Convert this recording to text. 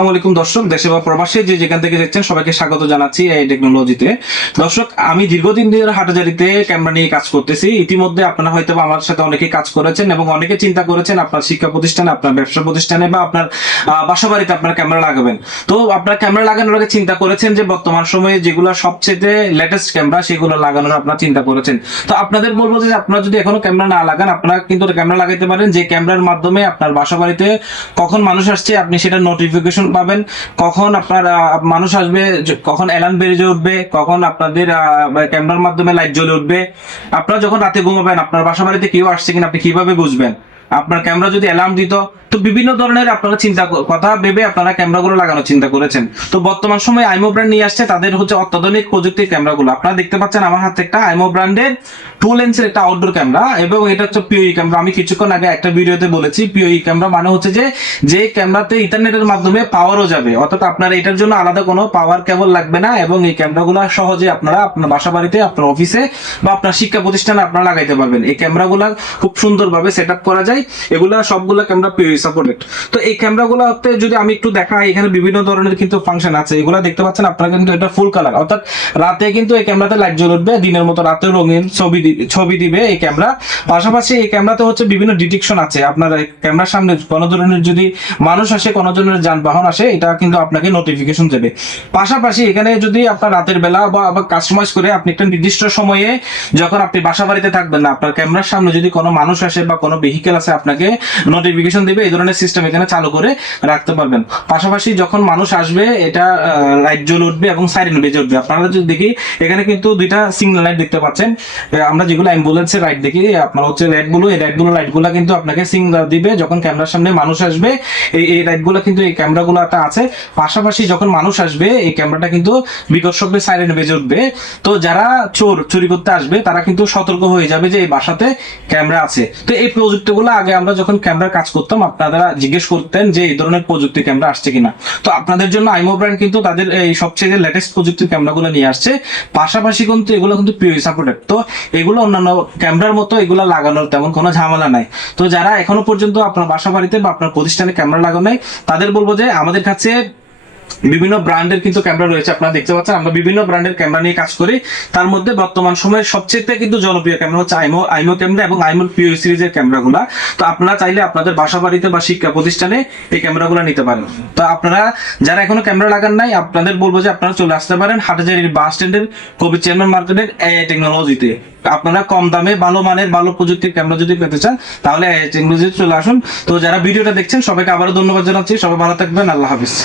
আসসালামু দর্শক, দেশে বা প্রবাসে যে যেখান থেকে দেখছেন সবাইকে স্বাগত জানাচ্ছি এই টেকনোলজিতে। দর্শক, আমি দীর্ঘদিন ধরে হাটাজারিতে ক্যামেরা নিয়ে কাজ করতেছি। ইতিমধ্যে আপনারা হয়তো আমার সাথে অনেকে কাজ করেছেন এবং অনেকে চিন্তা করেছেন আপনার শিক্ষা প্রতিষ্ঠানে, আপনার ব্যবসা প্রতিষ্ঠানে বা আপনার বাসা বাড়িতে আপনার ক্যামেরা লাগাবেন। তো আপনার ক্যামেরা লাগানোর আগে চিন্তা করেছেন যে বর্তমান সময়ে যেগুলো সবচেয়ে লেটেস্ট ক্যামেরা সেগুলো লাগানোর আপনারা চিন্তা করেছেন। তো আপনাদের বলবো যে আপনারা যদি এখনো ক্যামেরা না লাগান, আপনারা কিন্তু ক্যামেরা লাগাইতে পারেন যে ক্যামেরার মাধ্যমে আপনার বাসা বাড়িতে কখন মানুষ আসছে আপনি সেটা নোটিফিকেশন পাবেন, কখন আপনার মানুষ আসবে, কখন অ্যালার্ম বেজে উঠবে, কখন আপনাদের ক্যামেরার মাধ্যমে লাইট জ্বলে উঠবে। আপনারা যখন রাতে ঘুমাবেন আপনার বাসা বাড়িতে কেউ আসছে কিনা আপনি কিভাবে বুঝবেন? আপনার ক্যামেরা যদি অ্যালার্ম দিত, তো বিভিন্ন ধরনের আপনারা কথা ভেবে আপনারা ক্যামেরাগুলো লাগানোর চিন্তা করেছেন। তো বর্তমান সময়ে আইমো ব্র্যান্ড নিয়ে আসছে তাদের হচ্ছে অত্যাধুনিক প্রযুক্তির ক্যামেরাগুলো। আপনারা দেখতে পাচ্ছেন আমার হাতে একটা আইমো ব্র্যান্ডের 2 লেন্সের একটা আউটডোর ক্যামেরা, এবং এটা হচ্ছে পিওই ক্যামেরা। আমি কিছুক্ষণ আগে একটা ভিডিওতে বলেছি পিওই ক্যামেরা মানে হচ্ছে যে ক্যামেরাতে ইন্টারনেটের মাধ্যমে পাওয়ারও যাবে, অর্থাৎ আপনার এটার জন্য আলাদা কোনো পাওয়ার কেবল লাগবে না, এবং এই ক্যামেরাগুলো সহজে আপনারা আপনার বাসা বাড়িতে, আপনার অফিসে বা আপনার শিক্ষা প্রতিষ্ঠানে আপনারা লাগাইতে পারবেন। এই ক্যামেরাগুলো খুব সুন্দরভাবে সেট আপ করা যায়। এগুলা সবগুলো ক্যামেরা পিওই সাপোর্টেড। তো এই ক্যামেরাগুলোতে যদি আমি একটু দেখাই, এখানে বিভিন্ন ধরনের কিন্তু ফাংশন আছে। এগুলা দেখতে পাচ্ছেন আপনারা, কিন্তু এটা ফুল কালার, অর্থাৎ রাতে কিন্তু এই ক্যামেরাতে লাইট জ্বলে উঠবে, দিনের মতো রাতে রঙিন ছবি দিবে এই ক্যামেরা। পাশাপাশি এই ক্যামেরাতে হচ্ছে বিভিন্ন ডিটেকশন আছে। আপনার ক্যামেরার সামনে কোনো ধরনের যদি মানুষ আসে, কোনো ধরনের যানবাহন আসে, এটা কিন্তু আপনাকে নোটিফিকেশন দেবে। পাশাপাশি এখানে যদি আপনার রাতের বেলা বা আবার কাস্টমাইজ করে আপনি একটা নির্দিষ্ট সময়ে যখন আপনি বাসা বাড়িতে থাকবেন না, আপনার ক্যামেরার সামনে যদি কোনো মানুষ আসে বা কোনো ভেহিকেল আসে আপনাকে নোটিফিকেশন দিবে। এই ধরনের সিস্টেম এখানে চালু করে রাখতে পারবেন। পাশাপাশি যখন মানুষ আসবে এটা লাইট জ্বলে উঠবে এবং সাইরেন বেজে উঠবে। আপনারা যদি দেখি এখানে কিন্তু দুইটা সিগন্যাল লাইট দেখতে পাচ্ছেন। আমরা যেগুলো অ্যাম্বুলেন্সের লাইট দেখি, আপনার হচ্ছে লাইটগুলো, এই লাইটগুলো কিন্তু আপনাকে সিগন্যাল দিবে যখন ক্যামেরার সামনে মানুষ আসবে। এই লাইটগুলো কিন্তু এই ক্যামেরাগুলোতে আছে। পাশাপাশি যখন মানুষ আসবে এই ক্যামেরাটা কিন্তু বিকট শব্দে সাইরেন বেজে উঠবে। তো যারা চুরি করতে আসবে তারা কিন্তু সতর্ক হয়ে যাবে যে এই বাসাতে ক্যামেরা আছে। তো এই প্রযুক্তিগুলো আগে আমরা যখন ক্যামেরার কাজ করতাম আপনারা জিজ্ঞেস করতেন যে এই ধরনের প্রযুক্তি ক্যামেরা আসছে কিনা। তো আপনাদের জন্য আইমো ব্র্যান্ড কিন্তু তাদের এই সবচেয়ে লেটেস্ট প্রযুক্তির ক্যামেরাগুলো নিয়ে আসছে। পাশাপাশি কিন্তু এগুলো কিন্তু পিওই সাপোর্টেড। তো এগুলো অন্যান্য ক্যামেরার মতো এগুলো লাগানোর তেমন কোনো ঝামেলা নাই। তো যারা এখনো পর্যন্ত আপনার বাসা বাড়িতে বা আপনার প্রতিষ্ঠানে ক্যামেরা লাগানো নাই তাদের বলবো যে আমাদের কাছে বিভিন্ন ব্র্যান্ডের কিন্তু ক্যামেরা রয়েছে। আপনারা দেখতে পাচ্ছেন আমরা বিভিন্ন ব্র্যান্ডের ক্যামেরা নিয়ে কাজ করি। তার মধ্যে বর্তমান সময়ে সবচেয়ে কিন্তু জনপ্রিয় ক্যামেরা হচ্ছে আইমো ক্যামেরা এবং আইমো পিওই সিরিজের ক্যামেরাগুলো। তো আপনারা চাইলে আপনাদের বাসা বাড়িতে বা শিক্ষা প্রতিষ্ঠানে এই ক্যামেরাগুলো নিতে পারেন। তো আপনারা যারা এখনো ক্যামেরা লাগান নাই আপনাদের বলবো যে আপনারা চলে আসতে পারেন হাটহাজারীর বাস স্ট্যান্ডের কবির চেয়ারম্যান মার্কেটের এআই টেকনোলজিতে। আপনারা কম দামে ভালো মানের ভালো প্রযুক্তির ক্যামেরা যদি পেতে চান তাহলে এআই টেকনোলজিতে চলে আসুন। তো যারা ভিডিওটা দেখছেন সবাইকে আবারও ধন্যবাদ জানাচ্ছি। সবাই ভালো থাকবেন। আল্লাহ হাফিজ।